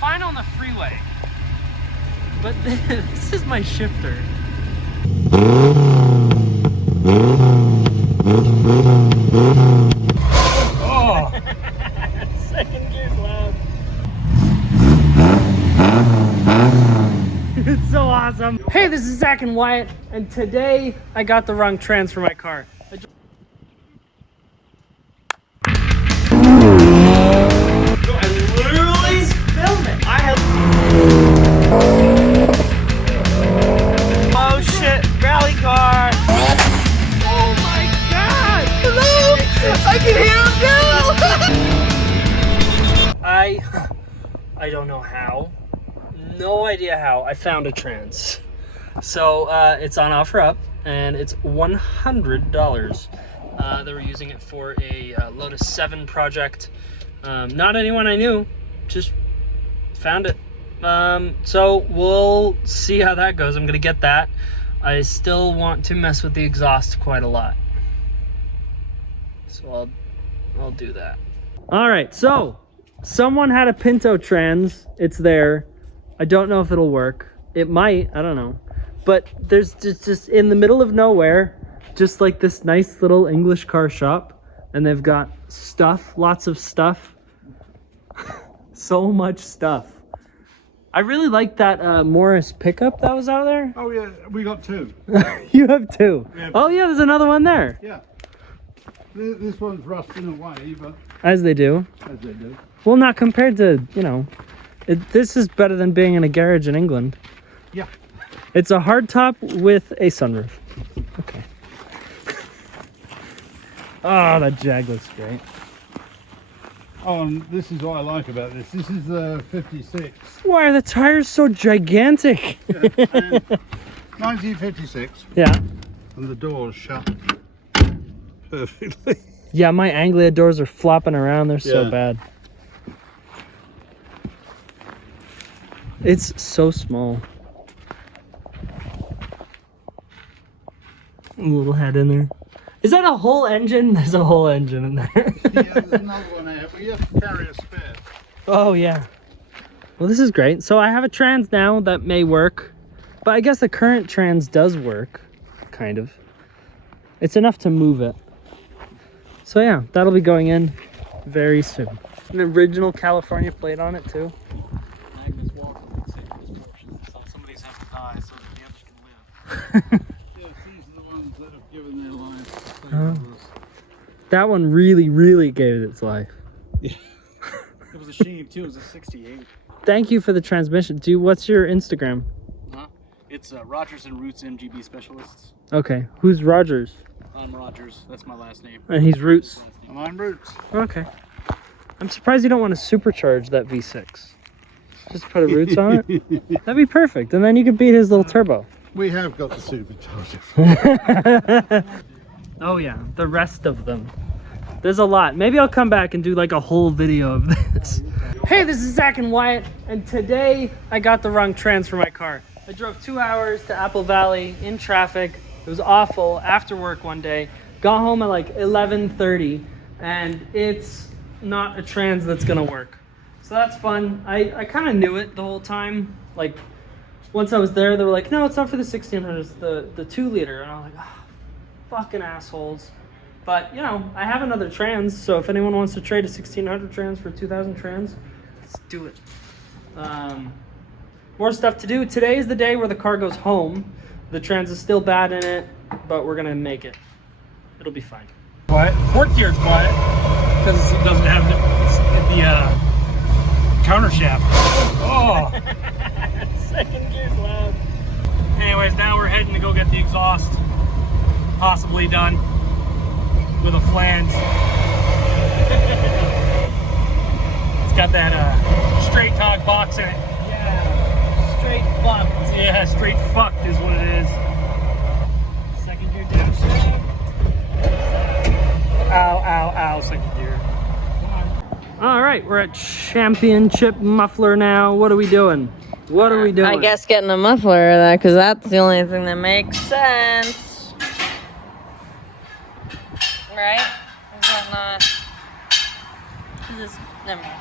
fine on the freeway, but this is my shifter. Oh! Second gear's loud. It's so awesome. Hey, this is Zach and Wyatt, and today I got the wrong trans for my car. Oh shit, rally car! Oh my god! Hello! I can hear him now! I don't know how. No idea how. I found a trans. So it's on OfferUp and it's $100. They were using it for a Lotus 7 project. Not anyone I knew, just found it. So we'll see how that goes. I'm gonna get that. I still want to mess with the exhaust quite a lot, so I'll do that. All right, so someone had a Pinto trans. It's there. I don't know if it'll work. It might, I don't know. But there's just in the middle of nowhere, just like this nice little English car shop, and they've got stuff, lots of stuff. So much stuff. I really like that Morris pickup that was out there. Oh yeah, we got two. You have two. Yeah. Oh yeah, there's another one there. Yeah. This one's rusting away, but As they do. as they do. Well, not compared to, you know, this is better than being in a garage in England. Yeah. It's a hardtop with a sunroof. Okay. Oh, that Jag looks great. Oh, and this is what I like about this. This is the 56. Why are the tires so gigantic? Yeah, and 1956, Yeah. and the doors shut perfectly. Yeah, my Anglia doors are flopping around. They're so Yeah. bad. It's so small. A little head in there. Is that a whole engine? There's a whole engine in there. Yeah, there's another one there, but you have to carry a spare. Oh, yeah. Well, this is great. So I have a trans now that may work, but I guess the current trans does work, kind of. It's enough to move it. So yeah, that'll be going in very soon. An original California plate on it too. Magnus Walker would say those portions. So somebody's have to die so that the others can live. Yeah, these are the ones that have given their lives to save Oh. others. That one really gave it its life. It was a shame too. It was a 68. Thank you for the transmission. What's your Instagram? Huh? It's Rogers and Roots MGB Specialists. Okay. Who's Rogers? I'm Rogers. That's my last name. And he's Roots. And I'm Roots. Okay. I'm surprised you don't want to supercharge that V6. Just put a Roots on it. That'd be perfect. And then you could beat his little turbo. We have got the supercharger. Oh yeah, the rest of them. There's a lot. Maybe I'll come back and do like a whole video of this. Hey, this is Zach and Wyatt, and today I got the wrong trans for my car. I drove 2 hours to Apple Valley in traffic. It was awful after work one day. Got home at like 11:30, and it's not a trans that's gonna work. So that's fun. I kind of knew it the whole time. Like, once I was there, they were like, no, it's not for the 1600, it's the 2 liter. And I was like, oh, fucking assholes. But, you know, I have another trans, so if anyone wants to trade a 1600 trans for 2000 trans, let's do it. More stuff to do. Today is the day where the car goes home. The trans is still bad in it, but we're gonna make it. It'll be fine. Quiet. Fourth gear's quiet because it doesn't have the counter shaft. Oh. Second gear's loud. Anyways, now we're heading to go get the exhaust possibly done with a flange. It's got that straight tog box in it. Yeah, straight fucked. Yeah, straight fucked is what it is. Second gear downshift. Ow, ow, ow, second gear. All right, we're at Championship Muffler now. What are we doing? What are we doing? I guess getting a muffler, because that's the only thing that makes sense. Right? Is that not? Is this, never mind.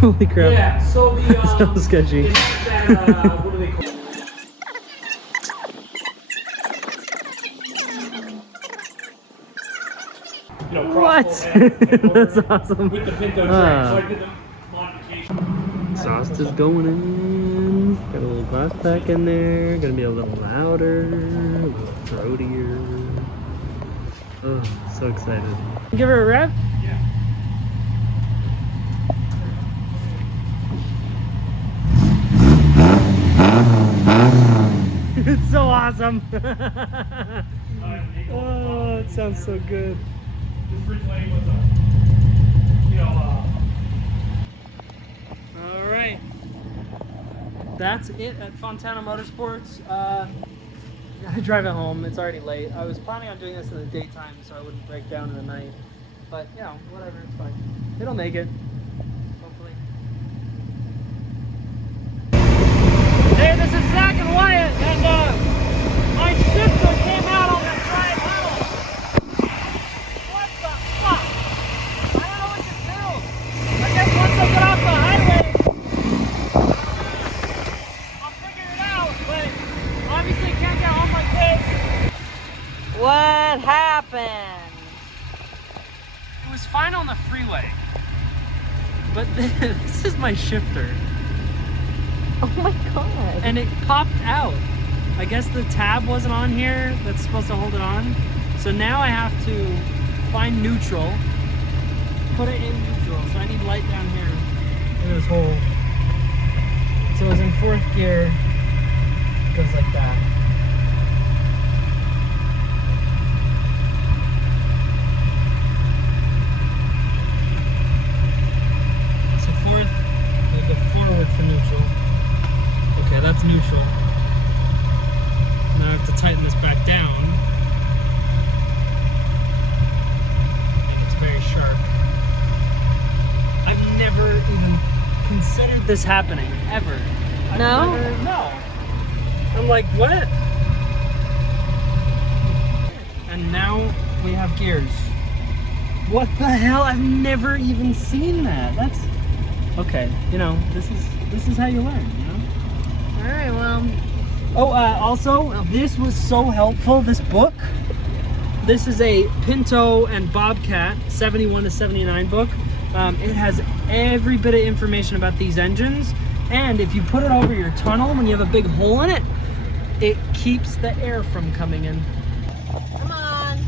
Holy crap. Yeah, so the So sketchy. it's that, what do they call it? You know, What? crossbow That's awesome. with the Pinto train. So I did the modification. Exhaust is going in. Got a little glass pack in there. Gonna be a little louder, a little throatier. Oh, so excited. Give her a rev. Yeah. It's so awesome. Oh, it sounds so good. This bridge lane was a, you know, All right. That's it at Fontana Motorsports. I drive it home. It's already late. I was planning on doing this in the daytime so I wouldn't break down in the night. But, you know, whatever. It's fine. It'll make it. Hopefully. Hey, this is Zach and Wyatt, and my shifter came out on that side hill. What the fuck? I don't know what to do. I guess once I get off the highway, I'll figure it out, but obviously can't get home like this. What happened? It was fine on the freeway, but this is my shifter. Oh my god. And it popped out. I guess the tab wasn't on here that's supposed to hold it on. So now I have to find neutral, put it in neutral. So I need light down here in this hole. So it's in 4th gear, it goes like that. So 4th, I go forward for neutral. Okay, that's neutral. Now I have to tighten this back down. Make it very sharp. I've never even considered this happening, ever. No? No. I'm like, what? And now we have gears. What the hell? I've never even seen that. That's okay. You know, this is how you learn. You know. All right, well. Oh, also, this was so helpful, this book. This is a Pinto and Bobcat 71 to 79 book. It has every bit of information about these engines. And if you put it over your tunnel when you have a big hole in it, it keeps the air from coming in. Come on.